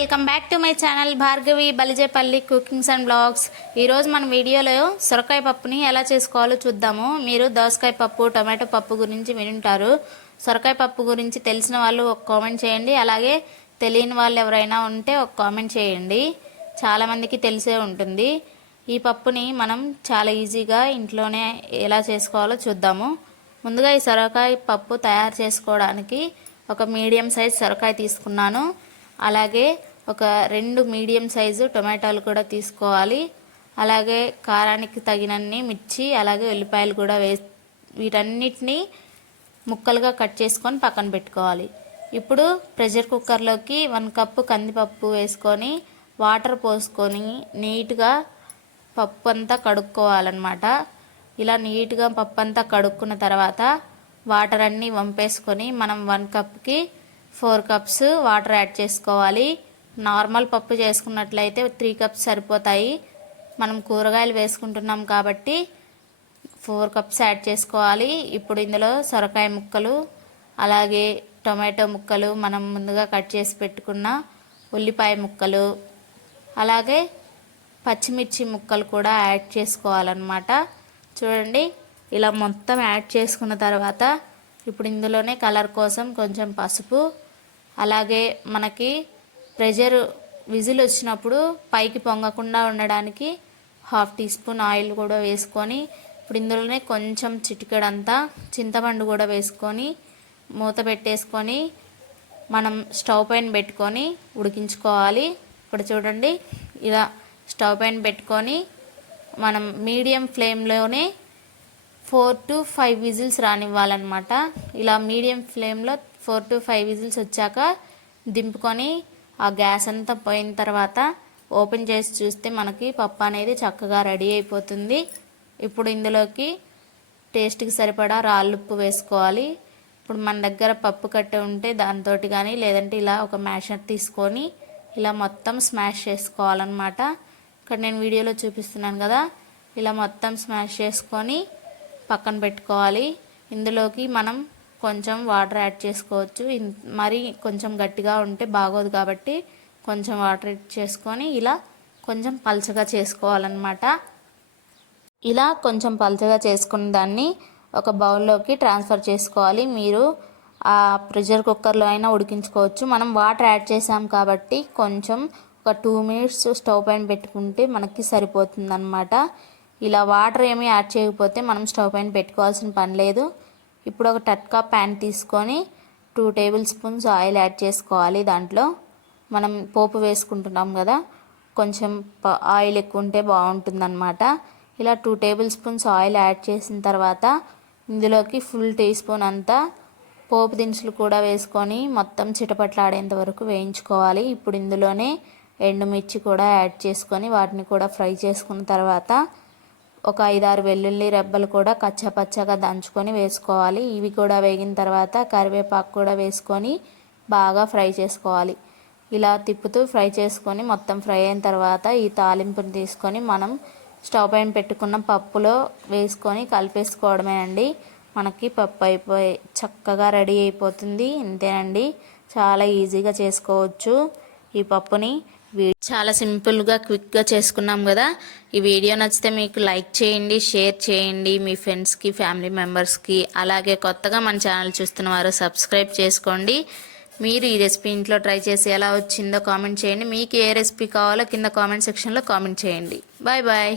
Welcome back to my channel Bhargavi Balijepalli cookings and blogs. ఈరోజు మన వీడియోలో సొరకాయ పప్పుని ఎలా చేసుకోవాలో చూద్దాము. మీరు దోసకాయ పప్పు టమాటో పప్పు గురించి వినుంటారు. సొరకాయ పప్పు గురించి తెలిసిన వాళ్ళు ఒక కామెంట్ చేయండి. అలాగే తెలియని వాళ్ళు ఎవరైనా ఉంటే ఒక కామెంట్ చేయండి. చాలామందికి తెలిసే ఉంటుంది. ఈ పప్పుని మనం చాలా ఈజీగా ఇంట్లోనే ఎలా చేసుకోవాలో చూద్దాము. ముందుగా ఈ సొరకాయ పప్పు తయారు చేసుకోవడానికి ఒక మీడియం సైజ్ సొరకాయ తీసుకున్నాను. అలాగే ఒక రెండు మీడియం సైజు టొమాటోలు కూడా తీసుకోవాలి. అలాగే కారానికి తగినన్ని మిర్చి అలాగే ఉల్లిపాయలు కూడా వే వీటన్నిటిని ముక్కలుగా కట్ చేసుకొని పక్కన పెట్టుకోవాలి. ఇప్పుడు ప్రెషర్ కుక్కర్లోకి వన్ కప్పు కందిపప్పు వేసుకొని వాటర్ పోసుకొని నీట్గా పప్పు అంతా కడుక్కోవాలన్నమాట. ఇలా నీట్గా పప్పు అంతా కడుక్కున్న తర్వాత వాటర్ అన్నీ వంపేసుకొని మనం వన్ కప్కి ఫోర్ కప్స్ వాటర్ యాడ్ చేసుకోవాలి. నార్మల్ పప్పు చేసుకున్నట్లయితే త్రీ కప్స్ సరిపోతాయి. మనం కూరగాయలు వేసుకుంటున్నాం కాబట్టి ఫోర్ కప్స్ యాడ్ చేసుకోవాలి. ఇప్పుడు ఇందులో సొరకాయ ముక్కలు అలాగే టొమాటో ముక్కలు మనం ముందుగా కట్ చేసి పెట్టుకున్న ఉల్లిపాయ ముక్కలు అలాగే పచ్చిమిర్చి ముక్కలు కూడా యాడ్ చేసుకోవాలన్నమాట. చూడండి ఇలా మొత్తం యాడ్ చేసుకున్న తర్వాత ఇప్పుడు ఇందులోనే కలర్ కోసం కొంచెం పసుపు అలాగే మనకి ప్రెషర్ విజిల్ వచ్చినప్పుడు పైకి పొంగకుండా ఉండడానికి హాఫ్ టీ స్పూన్ ఆయిల్ కూడా వేసుకొని ఇప్పుడు ఇందులోనే కొంచెం చిటికెడంతా చింతపండు కూడా వేసుకొని మూత పెట్టేసుకొని మనం స్టవ్ పైన పెట్టుకొని ఉడికించుకోవాలి. ఇప్పుడు చూడండి ఇలా స్టవ్ పైన పెట్టుకొని మనం మీడియం ఫ్లేమ్లోనే ఫోర్ టు ఫైవ్ విజిల్స్ రానివ్వాలన్నమాట. ఇలా మీడియం ఫ్లేమ్లో ఫోర్ టు ఫైవ్ విజిల్స్ వచ్చాక దింపుకొని ఆ గ్యాస్ అంతా పోయిన తర్వాత ఓపెన్ చేసి చూస్తే మనకి పప్పు అనేది చక్కగా రెడీ అయిపోతుంది. ఇప్పుడు ఇందులోకి టేస్ట్కి సరిపడా రాళ్ళుప్పు వేసుకోవాలి. ఇప్పుడు మన దగ్గర పప్పు కట్టె ఉంటే దాంతో కానీ లేదంటే ఇలా ఒక మ్యాషర్ తీసుకొని ఇలా మొత్తం స్మాష్ చేసుకోవాలన్నమాట. ఇక్కడ నేను వీడియోలో చూపిస్తున్నాను కదా ఇలా మొత్తం స్మాష్ చేసుకొని పక్కన పెట్టుకోవాలి. ఇందులోకి మనం కొంచెం వాటర్ యాడ్ చేసుకోవచ్చు. మరి కొంచెం గట్టిగా ఉంటే బాగోదు కాబట్టి కొంచెం వాటర్ యాడ్ చేసుకొని ఇలా కొంచెం పలచగా చేసుకోవాలన్నమాట. ఇలా కొంచెం పలచగా చేసుకున్న దాన్ని ఒక బౌల్లోకి ట్రాన్స్ఫర్ చేసుకోవాలి. మీరు ఆ ప్రెషర్ కుక్కర్లో అయినా ఉడికించుకోవచ్చు. మనం వాటర్ యాడ్ చేసాం కాబట్టి కొంచెం ఒక టూ మినిట్స్ స్టవ్ పైన పెట్టుకుంటే మనకి సరిపోతుందనమాట ఇలా వాటర్ ఏమీ యాడ్ చేయకపోతే మనం స్టవ్ పైన పెట్టుకోవాల్సిన పని లేదు. ఇప్పుడు ఒక టట్కా ప్యాన్ తీసుకొని two table spoons oil add చేసుకోవాలి దాంట్లో. మనం పోపు వేసుకుంటున్నాం కదా కొంచెం ఆయిల్ ఎక్కువ ఉంటే బాగుంటుందన్నమాట. ఇలా two table spoons oil add చేసిన తర్వాత ఇందులోకి ఫుల్ టీ స్పూన్ అంతా పోపు దినుసులు కూడా వేసుకొని మొత్తం చిటపట్లాడేంత వరకు వేయించుకోవాలి. ఇప్పుడు ఇందులోనే ఎండుమిర్చి కూడా యాడ్ చేసుకొని వాటిని కూడా ఫ్రై చేసుకున్న తర్వాత ఒక ఐదారు వెల్లుల్లి రెబ్బలు కూడా కచ్చపచ్చగా దంచుకొని వేసుకోవాలి. ఇవి కూడా వేగిన తర్వాత కరివేపాకు కూడా వేసుకొని బాగా ఫ్రై చేసుకోవాలి. ఇలా తిప్పుతూ ఫ్రై చేసుకొని మొత్తం ఫ్రై అయిన తర్వాత ఈ తాలింపుని తీసుకొని మనం స్టవ్ పైన పెట్టుకున్న పప్పులో వేసుకొని కలిపేసుకోవడమేనండి. మనకి పప్పు అయిపోయి చక్కగా రెడీ అయిపోతుంది. ఇంతేనండి. చాలా ఈజీగా చేసుకోవచ్చు ఈ పప్పుని. చాలా సింపుల్గా క్విక్గా చేసుకున్నాం కదా. ఈ వీడియో నచ్చితే మీకు లైక్ చేయండి షేర్ చేయండి. మీ ఫ్రెండ్స్కి ఫ్యామిలీ మెంబర్స్కి అలాగే కొత్తగా మన ఛానల్ చూస్తున్న వారు సబ్స్క్రైబ్ చేసుకోండి. మీరు ఈ రెసిపీ ఇంట్లో ట్రై చేసి ఎలా వచ్చిందో కామెంట్ చేయండి. మీకు ఏ రెసిపీ కావాలో కింద కామెంట్ సెక్షన్లో కామెంట్ చేయండి. Bye bye.